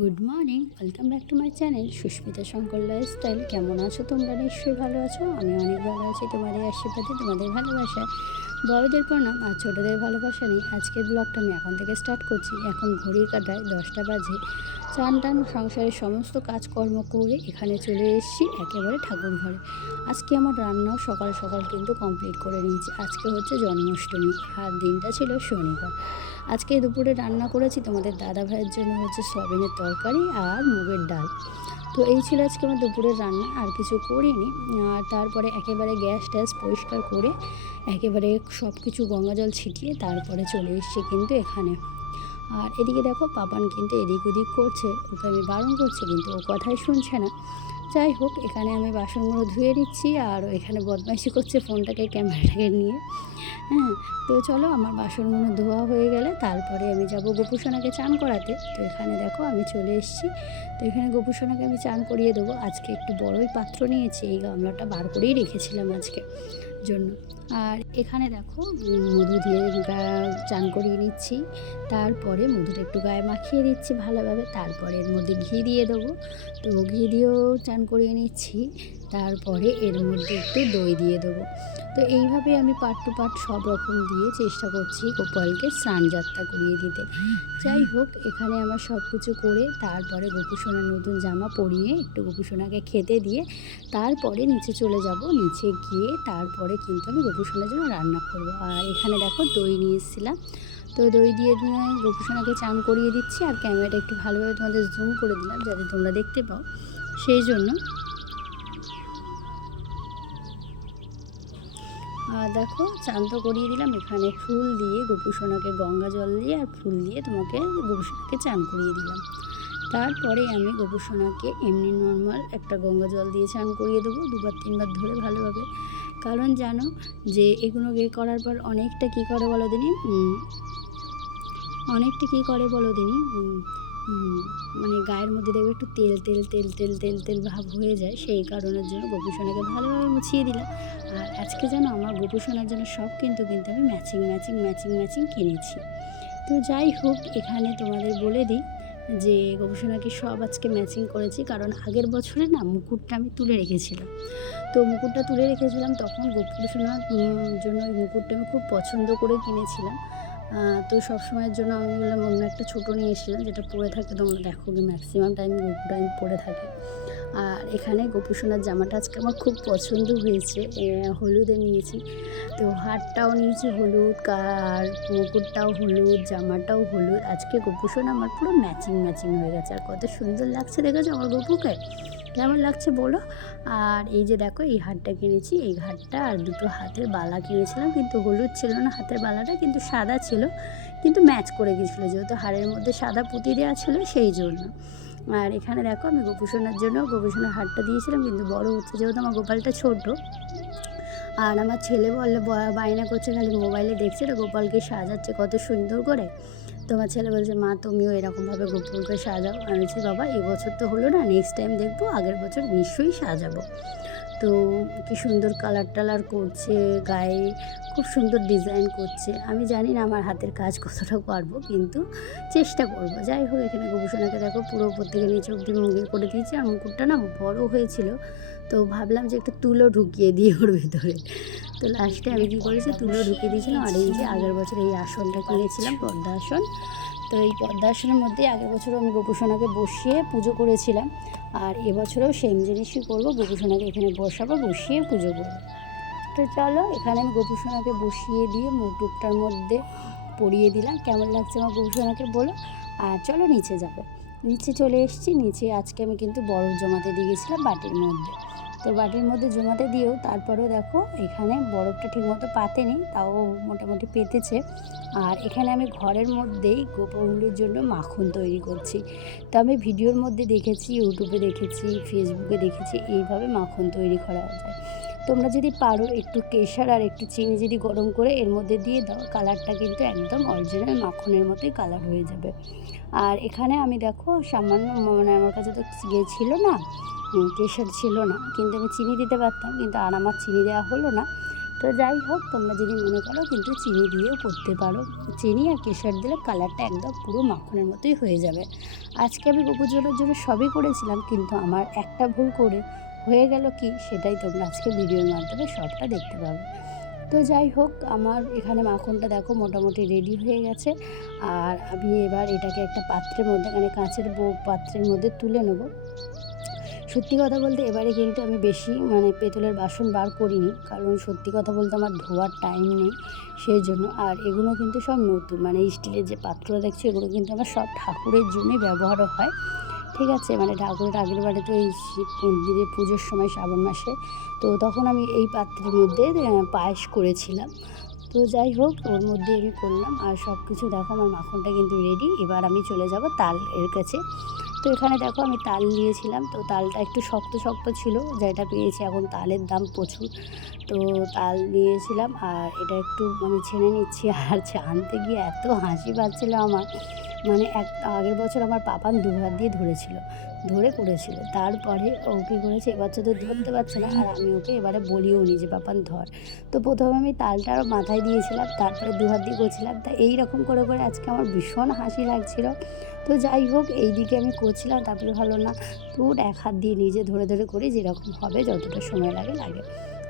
Good morning, welcome back to my channel Susmita Shankar lifestyle. কেমন আছো তোমরা? নিশ্চয়ই ভালো আছো। আমি অনেক ভালো আছি। তোমাদের আশীর্বাদে, তোমাদের ভালোবাসায়। বড়দের প্রণাম আর ছোটোদের ভালোবাসা নিয়ে আজকের ব্লগটা আমি এখন থেকে স্টার্ট করছি। এখন ঘড়ির কাটায় দশটা বাজে। চান টান সংসারের সমস্ত কাজকর্ম করে এখানে চলে এসেছি একেবারে ঠাকুর ঘরে আজকে আমার রান্নাও সকাল সকাল কিন্তু কমপ্লিট করে নিয়েছি। আজকে হচ্ছে জন্মাষ্টমী আর দিনটা ছিল শনিবার। আজকে দুপুরে রান্না করেছি তোমাদের দাদা ভাইয়ের জন্য হচ্ছে সয়াবিনের তরকারি আর মুগের ডাল। তো এই ছিল আজকে আমার দুপুরের রান্না, আর কিছু করিনি। আর তারপরে একেবারে গ্যাস ট্যাস পরিষ্কার করে একেবারে সব কিছু গঙ্গা জল ছিটিয়ে তারপরে চলে এসছে কিন্তু এখানে। আর এদিকে দেখো পাপান কিন্তু এদিক ওদিক করছে, ওকে আমি বারণ করছি কিন্তু ও কথাই শুনছে না। যাই হোক, এখানে আমি বাসনগুলো ধুয়ে নিচ্ছি আর এখানে বদমাইশি করছে ফোনটাকে, ক্যামেরাটাকে নিয়ে। হ্যাঁ তো চলো আমার বাসনগুলো ধোয়া হয়ে গেলে তারপরে আমি যাব গোপুসোনাকে চান করাতে। তো এখানে দেখো আমি চলে এসেছি। তো এখানে গোপুসোনাকে আমি চান করিয়ে দেবো। আজকে একটু বড়ই পাত্র নিয়েছি, এই গামলাটা বার করেই রেখেছিলাম আজকে। জন্য। আর এখানে দেখো মধু দিয়ে চান করিয়ে নিচ্ছি। তারপরে মধুটা একটু গায়ে মাখিয়ে দিচ্ছি ভালোভাবে। তারপরে এর মধ্যে ঘি দিয়ে দেবো। তো ঘি দিয়েও চান করিয়ে নিচ্ছি। তারপরে এর মধ্যে একটু দই দিয়ে দেবো। তো এইভাবে আমি পার্ট টু পার্ট সব রকম দিয়ে চেষ্টা করছি গোপালকে স্নান যাত্রা করিয়ে দিতে। যাই হোক, এখানে আমার সব কিছু করে তারপরে গোপুসোনার নতুন জামা পরিয়ে একটু গোপুসোনাকে খেতে দিয়ে তারপরে নিচে চলে যাব। নিচে গিয়ে তারপরে কিন্তু আমি গোপুসোনার জন্য রান্না করব। আর এখানে দেখো দই নিয়ে এসেছিলাম। তো দই দিয়ে দিয়ে গোপুসোনাকে চান করিয়ে দিচ্ছি। আর ক্যামেরাটা একটু ভালোভাবে তোমাদের জুম করে দিলাম যাতে তোমরা দেখতে পাও। সেই জন্য আর দেখো চান তো করিয়ে দিলাম। এখানে ফুল দিয়ে গোপুসোনাকে গঙ্গা জল দিয়ে আর ফুল দিয়ে তোমাকে গোপুসোনাকে চান করিয়ে দিলাম। তারপরে আমি গোপুসোনাকে এমনি নর্মাল একটা গঙ্গা জল দিয়ে চান করিয়ে দেবো দুবার তিনবার ধরে ভালোভাবে। কারণ জানো যে এগুলো গে করার পর অনেকটা কী করে বলো দিনি? অনেকটা কী করে বলো দিনি? উম, উম, মানে গায়ের মধ্যে দেখবে একটু তেল তেল তেল তেল তেল তেল ভাব হয়ে যায়। সেই কারণের জন্য গোপুসোনাকে ভালোভাবে মুছিয়ে দিলাম। আর আজকে যেন আমার গোপুসোনার জন্য সব কিন্তু কিন্তু আমি ম্যাচিং ম্যাচিং ম্যাচিং ম্যাচিং কিনেছি। তো যাই হোক, এখানে তোমাদের বলে দিই যে গোপুসোনাকে সব আজকে ম্যাচিং করেছি। কারণ আগের বছরে না মুকুটটা আমি তুলে রেখেছিলাম। তো মুকুটটা তুলে রেখেছিলাম, তখন গোপুসোনার জন্য ওই মুকুটটা আমি খুব পছন্দ করে কিনেছিলাম। তো সব সময়ের জন্য আমি বললাম, অন্য একটা ছোটো নিয়ে এসেছিলাম যেটা পরে থাকে, তোমরা দেখো ম্যাক্সিমাম টাইম গোপুটা টাইম পরে থাকে। আর এখানে গোপুসোনার জামাটা আজকে আমার খুব পছন্দ হয়েছে হলুদে নিয়েছি। তো হারটাও নিয়েছি, হলুদ আর মুকুটটাও হলুদ, জামাটাও হলুদ। আজকে গোপুসোনা আমার পুরো ম্যাচিং ম্যাচিং হয়ে গেছে। আর কত সুন্দর লাগছে দেখেছ আমার গপুকে? কেমন লাগছে বলো? আর এই যে দেখো, এই হারটা কিনেছি, এই হারটা আর দুটো হাতের বালা কিনেছিলাম, কিন্তু হলুদ ছিল না হাতের বালাটা, কিন্তু সাদা ছিল, কিন্তু ম্যাচ করে গেছিল, যেহেতু হারের মধ্যে সাদা পুঁতি দেওয়া ছিল সেই জন্য। আর এখানে দেখো, আমি গোপুসোনার জন্য গোপুসোনার হারটা দিয়েছিলাম, কিন্তু বড় হচ্ছে যেহেতু আমার গোপালটা ছোট। আর আমার ছেলে বললে বায়না করছে, খালি মোবাইলে দেখছে রে গোপালকে সাজাচ্ছে কত সুন্দর করে। তোমার ছেলে বলছে, মা, তুমিও এরকমভাবে গোপালকে সাজাও। আমি বলছি, বাবা এবছর তো হলো না নেক্সট টাইম দেখব, আগের বছর নিশ্চয়ই সাজাবো। তো কি সুন্দর কালার টালার করছে, গায়ে খুব সুন্দর ডিজাইন করছে। আমি জানি না আমার হাতের কাজ কতটা পারব, কিন্তু চেষ্টা করব। যাই হোক, এখানে গোপুসোনাকে দেখো, পুরো থেকে নিচে অব্দি মুখে করে দিয়েছি। আর মুকুটটা না বড় হয়েছিল তো ভাবলাম যে একটা তুলো ঢুকিয়ে দিই ওর ভেতরে। তো লাস্টে আমি কী করেছি? তুলো ঢুকিয়ে দিয়েছিলাম। আর এই যে আগের বছর এই আসনটা কিনেছিলাম, পদ্মা আসন। তো এই পদ্মা আসনের মধ্যেই আগের বছরও আমি গোপুসোনাকে বসিয়ে পুজো করেছিলাম। আর এবছরেও সেম জিনিসই করব। গোপুসোনাকে এখানে বসাবো, বসিয়ে পুজো করব। তো চলো, এখানে আমি গোপুসোনাকে বসিয়ে দিয়ে মুটুকটার মধ্যে পরিয়ে দিলাম। কেমন লাগছে আমার গোপুসোনাকে বলো? আর চলো নিচে যাব। নিচে চলে এসেছি। নিচে আজকে আমি কিন্তু বরফ জমাতে দিয়ে গেছিলাম বাটির মধ্যে। তো বাটির মধ্যে জমাতে দিয়েও তারপরেও দেখো এখানে বরফটা ঠিকমতো পাতেনি, তাও মোটামুটি পেতেছে। আর এখানে আমি ঘরের মধ্যেই গোপগুলির জন্য মাখন তৈরি করছি। তো আমি ভিডিওর মধ্যে দেখেছি, ইউটিউবে দেখেছি, ফেসবুকে দেখেছি, এইভাবে মাখন তৈরি করা যায়। তোমরা যদি পারো একটু কেশর আর একটু চিনি যদি গরম করে এর মধ্যে দিয়ে দাও, কালারটা কিন্তু একদম অরিজিনাল মাখনের মতোই কালার হয়ে যাবে। আর এখানে আমি দেখো সামান্য মানে আমার কাছে তো ইয়ে ছিল না কেশর ছিল না, কিন্তু আমি চিনি দিতে পারতাম, কিন্তু আর আমার চিনি দেওয়া হলো না। তো যাই হোক, তোমরা যদি মনে করো কিন্তু চিনি দিয়েও করতে পারো। চিনি আর কেশর দিলে কালারটা একদম পুরো মাখনের মতোই হয়ে যাবে। আজকে আমি গোপুজোর জন্য সবই করেছিলাম, কিন্তু আমার একটা ভুল করে হয়ে গেল কি সেটাই তোমরা আজকে ভিডিওর মাধ্যমে সবটা দেখতে পাবে। তো যাই হোক, আমার এখানে মাখনটা দেখো মোটামুটি রেডি হয়ে গেছে। আর আমি এবার এটাকে একটা পাত্রের মধ্যে মানে কাঁচের পাত্রের মধ্যে তুলে নেব। সত্যি কথা বলতে এবারে কিন্তু আমি বেশি মানে পেতলের বাসন বার করিনি। কারণ সত্যি কথা বলতে আমার ধোয়ার টাইম নেই সেই জন্য আর এগুলো কিন্তু সব নতুন মানে স্টিলের যে পাত্র দেখছি এগুলো কিন্তু আমার সব ঠাকুরের জন্যই ব্যবহারও হয়। ঠিক আছে মানে ঠাকুরের আগের বারে তো এই শিব মন্দিরে পুজোর সময় শ্রাবণ মাসে। তো তখন আমি এই পাত্রের মধ্যে পায়েস করেছিলাম। তো যাই হোক, ওর মধ্যে আমি করলাম। আর সব কিছু দেখো, আমার মাখনটা কিন্তু রেডি এবার আমি চলে যাব তাল এর কাছে। তো এখানে দেখো, আমি তাল নিয়েছিলাম। তো তালটা একটু শক্ত শক্ত ছিল, যেটা পেয়েছি। এখন তালের দাম প্রচুর। তো তাল নিয়েছিলাম। আর এটা একটু আমি ছেড়ে নিচ্ছি। আর আনতে গিয়ে এত হাসি পাচ্ছিল আমার। মানে এক, আগের বছর আমার পাপান দু হাত দিয়ে ধরেছিল, ধরে করেছিল। তারপরে ও কী করেছে এবছর তো ধরতে পারছে না, আর আমি ওকে এবারে বলিও নি যে, পাপান, ধর। তো প্রথমে আমি তালটা মাথায় দিয়েছিলাম, তারপরে দু হাত দিয়ে করছিলাম। তা এই রকম করে করে আজকে আমার ভীষণ হাসি লাগছিল। তো যাই হোক, এই দিকে আমি করছিলাম, তারপরে ভালো না, তোর এক হাত দিয়ে নিজে ধরে ধরে করি, যেরকম হবে, যতটা সময় লাগে লাগে।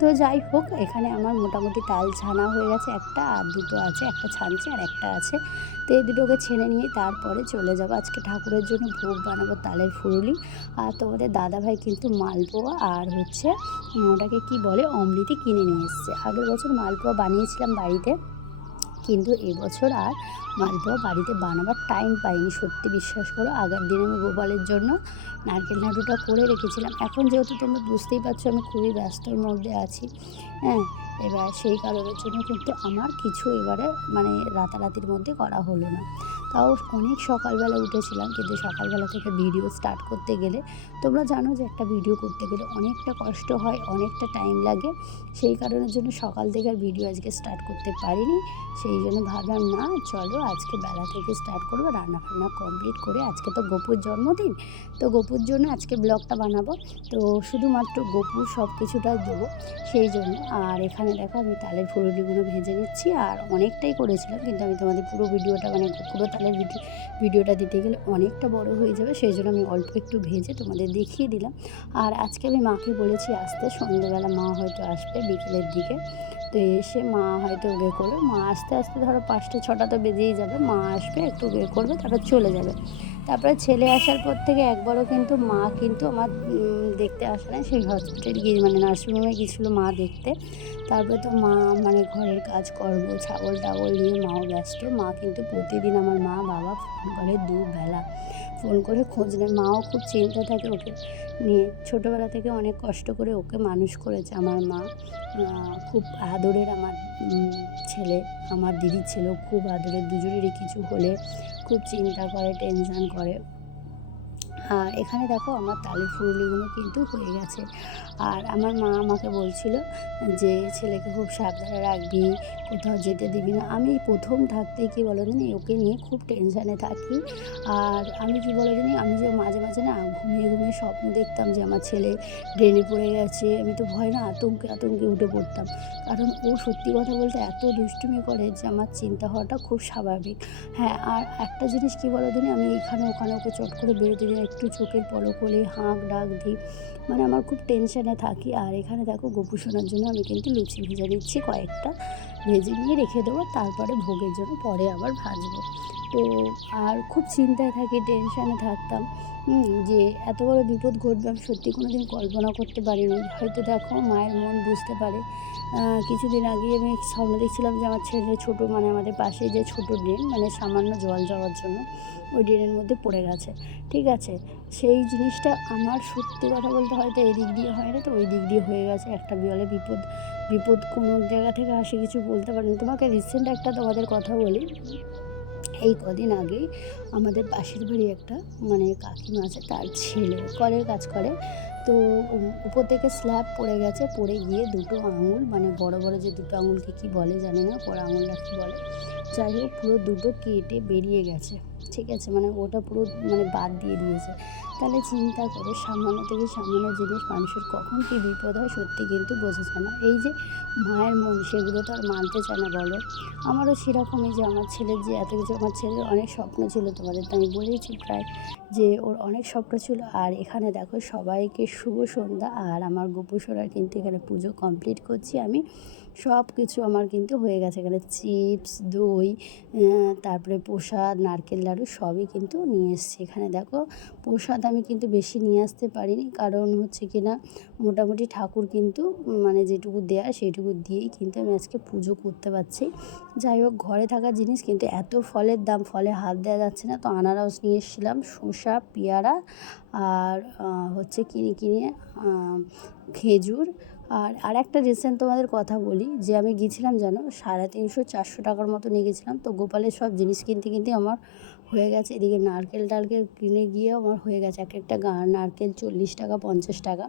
তো যাই হোক, এখানে আমার মোটামুটি তাল ছানা হয়ে গেছে। একটা, আর দুটো আছে, একটা ছানছে আর একটা আছে। তো এই দুটোকে ছেড়ে নিয়ে তারপরে চলে যাব। আজকে ঠাকুরের জন্য ভোগ বানাবো তালের ফুরুলি। আর তোমাদের দাদাভাই কিন্তু মালপোয়া আর হচ্ছে ওটাকে কি বলে, অমৃতি কিনে নিয়ে এসছে। আগের বছর মালপোয়া বানিয়েছিলাম বাড়িতে, কিন্তু এবছর আর মালপোয়া বাড়িতে বানাবার টাইম পাইনি। সত্যি বিশ্বাস করো, আগের দিন আমি গোপালের জন্য নারকেল নাড়ুটা করে রেখেছিলাম। এখন যেহেতু তোমরা বুঝতেই পারছ আমি খুবই ব্যস্তর মধ্যে আছি হ্যাঁ এবার সেই কারণের জন্য কিন্তু আমার কিছু এবারে মানে রাতারাতির মধ্যে করা হলো না। তাও অনেক সকালবেলা উঠেছিলাম, কিন্তু সকালবেলা থেকে ভিডিও স্টার্ট করতে গেলে তোমরা জানো যে একটা ভিডিও করতে গেলে অনেকটা কষ্ট হয়, অনেকটা টাইম লাগে। সেই কারণের জন্য সকাল থেকে আর ভিডিও আজকে স্টার্ট করতে পারিনি। সেই জন্য ভাবলাম, না, চলো আজকে বেলা থেকে স্টার্ট করব রান্না ফান্না কমপ্লিট করে আজকে তো গপুর জন্মদিন। তো গপুর জন্য আজকে ব্লগটা বানাবো। তো শুধুমাত্র গপুর সব কিছুটা দেবো সেই জন্য। আর এখানে দেখো আমি তালের ফুলুরিগুলো ভেজে নিচ্ছি, আর অনেকটাই করেছিলাম, কিন্তু আমি তোমাদের পুরো ভিডিওটা মানে পুরো ভিডিও ভিডিওটা দিতে গেলে অনেকটা বড় হয়ে যাবে, সেই জন্য আমি অল্প একটু ভেজে তোমাদের দেখিয়ে দিলাম। আর আজকে আমি মাকে বলেছি আসতে, সন্ধ্যেবেলা মা হয়তো আসবে বিকেলের দিকে। তো এসে মা হয়তো ওগে করবে। মা আস্তে আস্তে ধরো পাঁচটা, ছটা তো বেজেই যাবে। মা আসবে, একটু ওগে করবে, তারপর চলে যাবে। তারপরে ছেলে আসার পর থেকে একবারও কিন্তু মা কিন্তু আমার দেখতে আসে না। সেই হসপিটালে গিয়ে মানে নার্সিংহোমে গিয়েছিল মা দেখতে। তারপরে তো মা মানে ঘরের কাজ করব ছাগল টাগল নিয়ে মাও ব্যস্ত। মা কিন্তু প্রতিদিন আমার মা বাবা ফোন করে দুবেলা। ফোন করে খোঁজ নেয়। মাও খুব চিন্তা থাকে ওকে নিয়ে। ছোটোবেলা থেকে অনেক কষ্ট করে ওকে মানুষ করেছে আমার মা। খুব আদরের আমার ছেলে। আমার দিদির ছিল খুব আদরের। দুজনেরই কিছু হলে খুব চিন্তা করে, টেনশান করে। আর এখানে দেখো আমার তালের ফুরুলিগুলো কিন্তু হয়ে গেছে। আর আমার মা আমাকে বলছিল যে, ছেলেকে খুব সাবধানে রাখবি, কোথাও যেতে দিবি না। আমি প্রথম থাকতে কি বলো জানি, ওকে নিয়ে খুব টেনশানে থাকি। আর আমি কি বলো জানি, আমি যে মাঝে মাঝে না ঘুমিয়ে ঘুমিয়ে স্বপ্ন দেখতাম যে, আমার ছেলে ড্রেনে পড়ে গেছে। আমি তো ভয় না, আতঙ্কে আতঙ্কে উঠে পড়তাম। কারণ ও সত্যি কথা বলতে এত দুষ্টুমি করে যে, আমার চিন্তা হওয়াটা খুব স্বাভাবিক। হ্যাঁ আর একটা জিনিস কি বলো দিনে আমি এখানে ওখানে ওকে চট করে বেরোতে দিই একটু চোখের পলক হলে হাঁক ডাক দিই। মানে আমার খুব টেনশানে থাকি। আর এখানে দেখো গোপু শোনার জন্য আমি কিন্তু লুচি ভেজে দিচ্ছি কয়েকটা। ভেজে নিয়ে রেখে দেবো। তারপরে ভোগের জন্য পরে আবার ভাজবো। তো আর খুব চিন্তায় থাকি টেনশনে থাকতাম। যে এত বড় বিপদ ঘটবে, আমি সত্যি কোনো দিন কল্পনা করতে পারিনি। হয়তো দেখো, মায়ের মন বুঝতে পারে। কিছুদিন আগে আমি স্বপ্ন দেখছিলাম যে আমার ছেলে ছোটো মানে আমাদের পাশে যে ছোটো ড্রেন মানে সামান্য জল যাওয়ার জন্য ওই ড্রেনের মধ্যে পড়ে গেছে। ঠিক আছে, সেই জিনিসটা আমার সত্যি কথা বলতে হয়তো এই দিক দিয়ে হয় না তো ওই দিক দিয়ে হয়ে গেছে। একটা বিরলে বিপদ বিপদ কোনো জায়গা থেকে আসে কিছু বলতে পারি না তোমাকে রিসেন্ট একটা তোমাদের কথা বলি। এই কদিন আগেই আমাদের পাশের বাড়ি একটা মানে কাকিমা আছে, তার ছেলে কলের কাজ করে। তো উপর থেকে স্ল্যাব পড়ে গেছে, পড়ে গিয়ে দুটো আঙুল মানে বড় বড় যে দুটো আঙুলকে কী বলে জানি না পরে আঙুলটা কী বলে। যাই হোক, পুরো দুটো কেটে বেরিয়ে গেছে, ঠিক আছে? মানে ওটা পুরো মানে বাদ দিয়ে দিয়েছে। তাহলে চিন্তা করো, সামান্য থেকে সামান্য জিনিস মানুষের কখন কী বিপদ হয় সত্যি কিন্তু বোঝা যায় না। এই যে মায়ের মন, সেগুলো তো আর মানতে চায় না, বলো। আমারও সেরকমই যে আমার ছেলের যে এত কিছু, আমার ছেলের অনেক স্বপ্ন ছিল তোমাদের, তো আমি বলেছি প্রায় যে ওর অনেক স্বপ্ন ছিল। আর এখানে দেখো সবাইকে শুভ সন্ধ্যা, আর আমার গোপুসোনার কিন্তু এখানে পুজো কমপ্লিট করছি আমি। সব কিছু আমার কিন্তু হয়ে গেছে। এখানে চিপস, দই তারপরে প্রসাদ, নারকেল লাড়ু সবই কিন্তু নিয়ে এসেছি। এখানে দেখো প্রসাদ আমি কিন্তু বেশি নিয়ে আসতে পারিনি। কারণ হচ্ছে কি না, মোটামুটি ঠাকুর কিন্তু মানে যেটুকু দেয়া সেইটুকু দিয়েই কিন্তু আমি আজকে পুজো করতে পারছি। যাই হোক, ঘরে থাকা জিনিস কিন্তু এত ফলের দাম, ফলে হাত দেওয়া যাচ্ছে না। তো আনারস নিয়ে এসেছিলাম, শসা, পেয়ারা আর হচ্ছে কিনে কিনে খেজুর আর আর একটা রিসেন্ট তোমাদের কথা বলি, যে আমি গিয়েছিলাম জানো, সাড়ে তিনশো চারশো টাকার মতো নিয়ে গেছিলাম তো গোপালের সব জিনিস কিনতে কিনতে আমার হয়ে গেছে, এদিকে নারকেল টারকেল কিনে গিয়ে আমার হয়ে গেছে। এক একটা গা নারকেল চল্লিশ টাকা, পঞ্চাশ টাকা।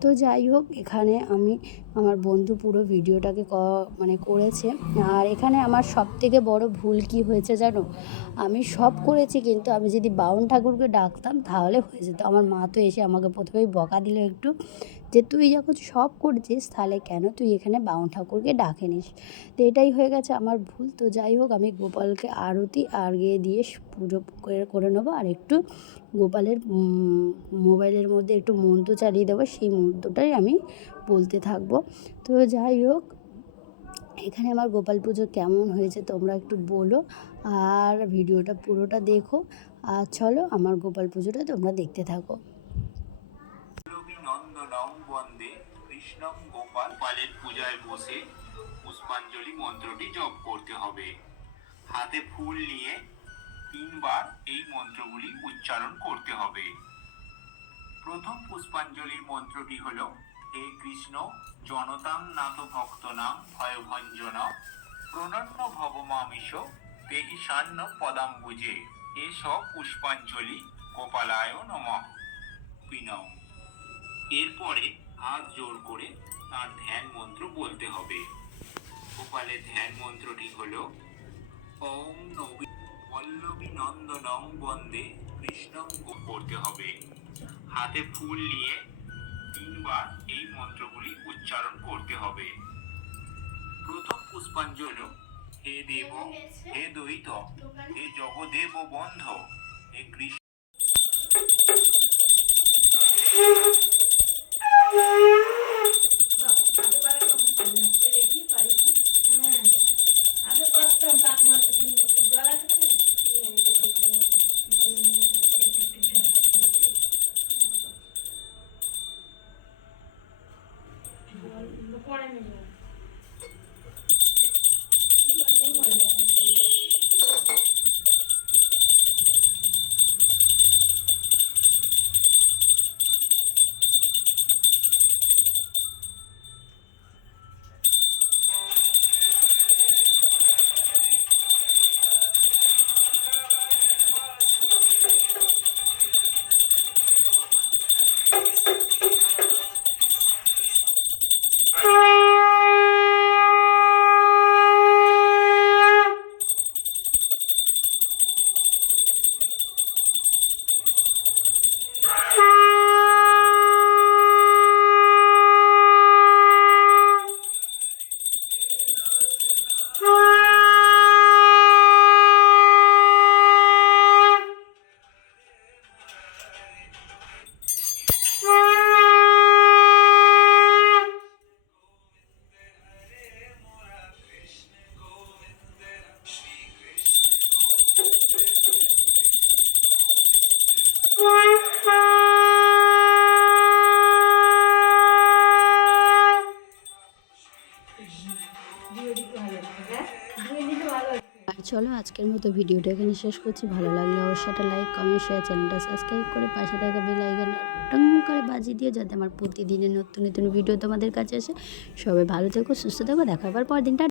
তো যাই হোক, এখানে আমি আমার বন্ধু পুরো ভিডিওটাকে ক- মানে করেছে। আর এখানে আমার সব থেকে বড় ভুল কি হয়েছে জানো? আমি সব করেছি, কিন্তু আমি যদি বাউন ঠাকুরকে ডাকতাম, তাহলে হয়ে যেত। আমার মা তো এসে আমাকে প্রথমেই বকা দিল একটু। যে তুই যখন সব করছিস, তাহলে কেন তুই এখানে বাউন ঠাকুরকে ডাকে নিস তো এটাই হয়ে গেছে আমার ভুল। তো যাই হোক, আমি গোপালকে আরতি আর্গে দিয়ে পুজো করে করে নেব। আর একটু গোপালের মোবাইলের মধ্যে একটু মন্ত্র চালিয়ে দেবো। সেই মন্ত্রটাই আমি বলতে থাকব। তো যাই হোক, এখানে আমার গোপাল পুজো কেমন হয়েছে তোমরা একটু বলো। আর ভিডিওটা পুরোটা দেখো। আর চলো, আমার গোপাল পুজোটা তোমরা দেখতে থাকো। গোপাল পালের পূজায় বসে পুষ্পাঞ্জলি মন্ত্রটি জপ করতে হবে। হাতে ফুল নিয়ে তিনবার এই মন্ত্রগুলি উচ্চারণ করতে হবে। প্রথম পুষ্পাঞ্জলির মন্ত্রটি হল, হে কৃষ্ণ জনতাং নাথ ভক্তনাং ভয়ভঞ্জন, প্রণন্ন ভবমামিষ দেহি সান্ন পদাম্বুজে, এসব পুষ্পাঞ্জলি গোপালায় নমঃ। এরপরে হাত জোর করে তার ধ্যান মন্ত্র বলতে হবে। গোপালের ধ্যান মন্ত্রটি হল, ওম নবী পল্লবী নন্দনং বন্দে কৃষ্ণং করতে হবে। হাতে ফুল নিয়ে তিনবার এই মন্ত্রগুলি উচ্চারণ করতে হবে। প্রথম পুষ্পাঞ্জল হে দেব, হে দৈত হে জগদেব বন্ধ, হে কৃষ্ণ চলো আজকের মতো ভিডিওটা এখানে শেষ করছি। ভালো লাগলে অবশ্যই একটা লাইক কমেন্ট শেয়ার চ্যানেলটা সাবস্ক্রাইব করে পাশে থাকা বেল আইকন টং করে বাজিয়ে দিও যাতে আমার প্রতিদিনের নতুন নতুন ভিডিও তোমাদের কাছে আসে। সবাই ভালো থেকো, সুস্থ থেকো, দেখা হবার পর দিনটা